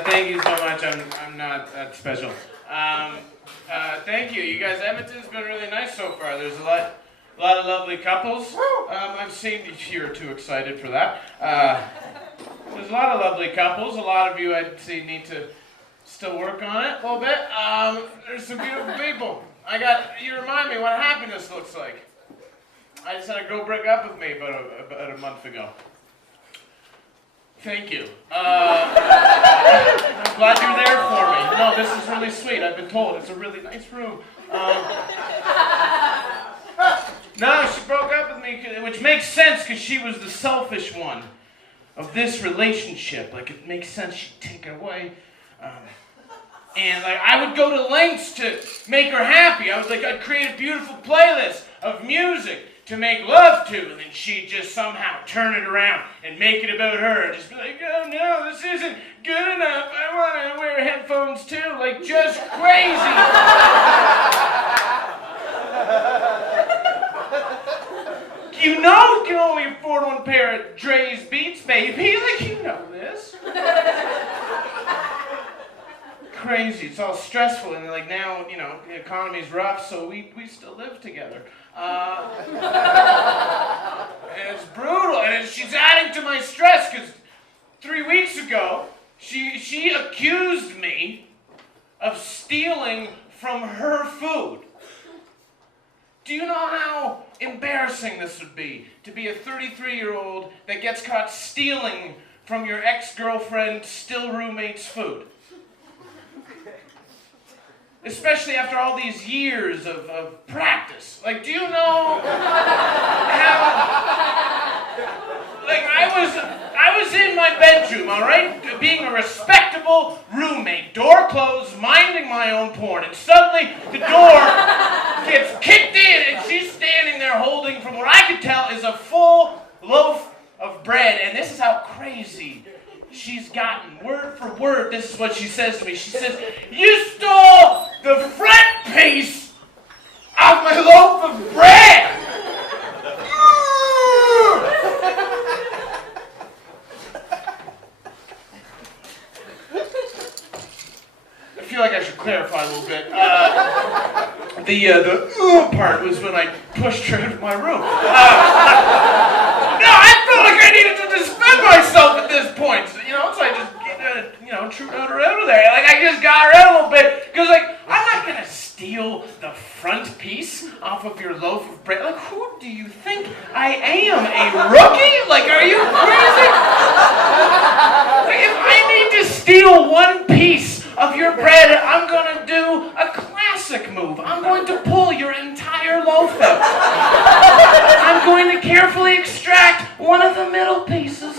Thank you so much. I'm not that special. Thank you. You guys, Edmonton's been really nice so far. There's a lot of lovely couples. I've seen you're too excited for that. There's a lot of lovely couples. A lot of you I'd say need to still work on it a little bit. There's some beautiful people. You remind me what happiness looks like. I just had a girl break up with me about a month ago. Thank you. I'm glad you're there for me. No, this is really sweet. I've been told it's a really nice room. No, she broke up with me, which makes sense because she was the selfish one of this relationship. Like, it makes sense she'd take it away. And like, I would go to lengths to make her happy. I'd create a beautiful playlist of music to make love to, and then she'd just somehow turn it around and make it about her, and just be like, oh no, this isn't good enough, I want to wear headphones too, like, just crazy. You know you can only afford one pair of Dre's Beats, baby, like, you know this. Crazy, it's all stressful, and like now, you know, the economy's rough, so we still live together. And it's brutal, and she's adding to my stress, because 3 weeks ago, she accused me of stealing from her food. Do you know how embarrassing this would be, to be a 33-year-old that gets caught stealing from your ex-girlfriend, still roommate's food? Especially after all these years of practice. Like, do you know how... Like, I was in my bedroom, all right? Being a respectable roommate, door closed, minding my own porn, and suddenly the door gets kicked in, and she's standing there holding, from what I could tell, is a full loaf of bread, and this is how crazy she's gotten. Word for word, this is what she says to me. She says, you stole the front piece of my loaf of bread! I feel like I should clarify a little bit. The part was when I pushed her into my room. No, I felt like I needed to defend myself at this point. So, so I just, trued her out of there. Like, I just got her out a little bit. Because, like, I'm not going to steal the front piece off of your loaf of bread. Like, who do you think I am? A rookie? Like, are you crazy? Like, if I need to steal one piece of your bread, I'm going to do a classic move. I'm going to pull your entire loaf out. I'm going to carefully extract one of the middle pieces,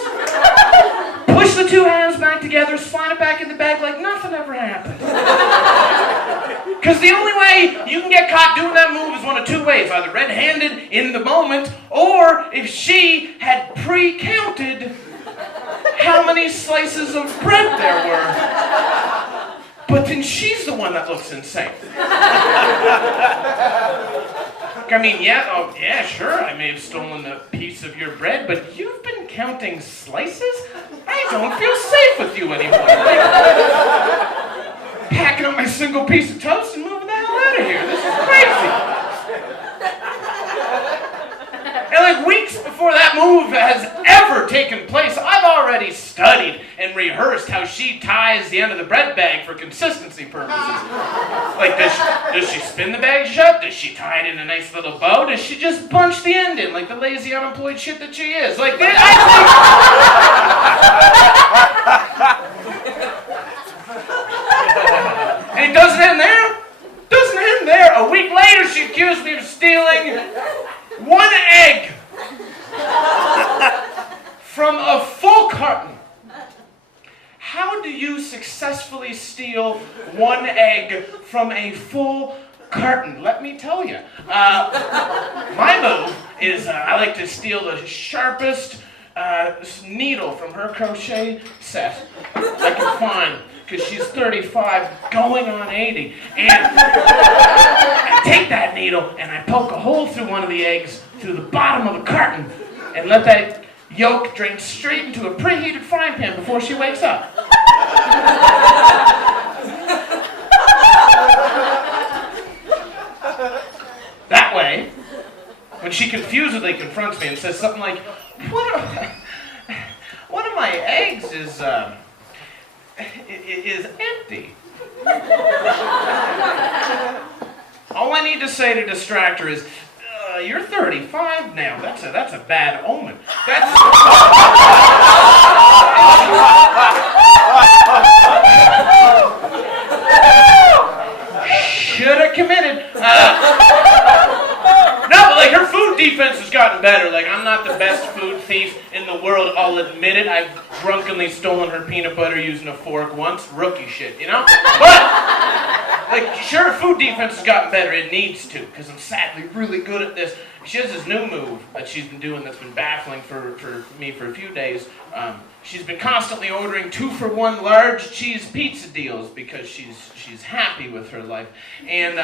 push the two halves back together, slide it back in the bag like nothing ever happened. Because the only way you can get caught doing that move is one of two ways, either red-handed in the moment, or if she had pre-counted how many slices of bread there were. But then she's the one that looks insane. I mean, yeah, sure, I may have stolen a piece of your bread, but you've been counting slices? I don't feel safe with you anymore. Like, packing up my single piece of toast and moving the hell out of here. This is crazy. And like weeks before that move has ever taken place, I've already studied and rehearsed how she ties the end of the bread bag for consistency purposes. Like, does she spin the bag shut? Does she tie it in a nice little bow? Does she just punch the end in like the lazy unemployed shit that she is? Like, and it doesn't end there. Doesn't end there. A week later, she accused me of stealing one egg from a full carton. How do you successfully steal one egg from a full carton? Let me tell you. My move is I like to steal the sharpest needle from her crochet set I can find, because she's 35 going on 80. And I take that needle and I poke a hole through one of the eggs through the bottom of the carton and let that yolk drain straight into a preheated frying pan before she wakes up. That way, when she confusedly confronts me and says something like, one of my eggs is empty. All I need to say to distract her is, you're 35 now. That's a bad omen. Should have committed. No, but like her food defense has gotten better. Like I'm not the best food thief in the world. I'll admit it. I've drunkenly stolen her peanut butter using a fork once. Rookie shit, you know? But like, sure, food defense has gotten better. It needs to, because I'm sadly really good at this. She has this new move that she's been doing that's been baffling for me for a few days. She's been constantly ordering 2-for-1 large cheese pizza deals because she's happy with her life. And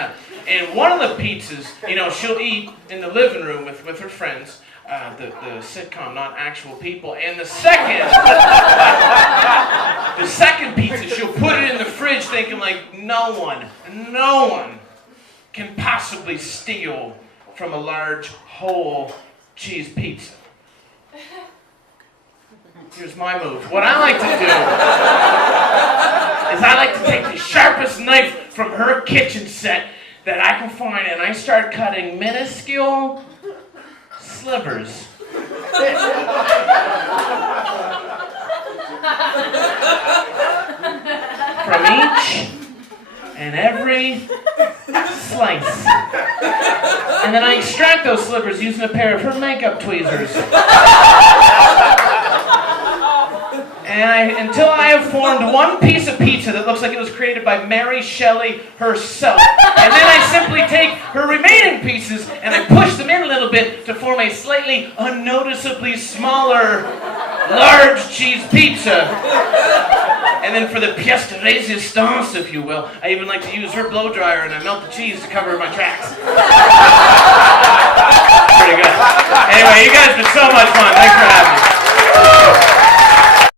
one of the pizzas, you know, she'll eat in the living room with her friends. The sitcom, not actual people. And the second pizza, she'll put it in the fridge thinking like, no one can possibly steal from a large, whole cheese pizza. Here's my move. What I like to do is I like to take the sharpest knife from her kitchen set that I can find and I start cutting minuscule slivers. From each and every slice. And then I extract those slivers using a pair of her makeup tweezers. And until I have formed one piece of pizza that looks like it was created by Mary Shelley herself. And then I simply take her remaining pieces and I push them in a little bit to form a slightly unnoticeably smaller, large cheese pizza. And then for the pièce de résistance, if you will, I even like to use her blow dryer and I melt the cheese to cover my tracks. Pretty good. Anyway, you guys have been so much fun. Thanks for having me.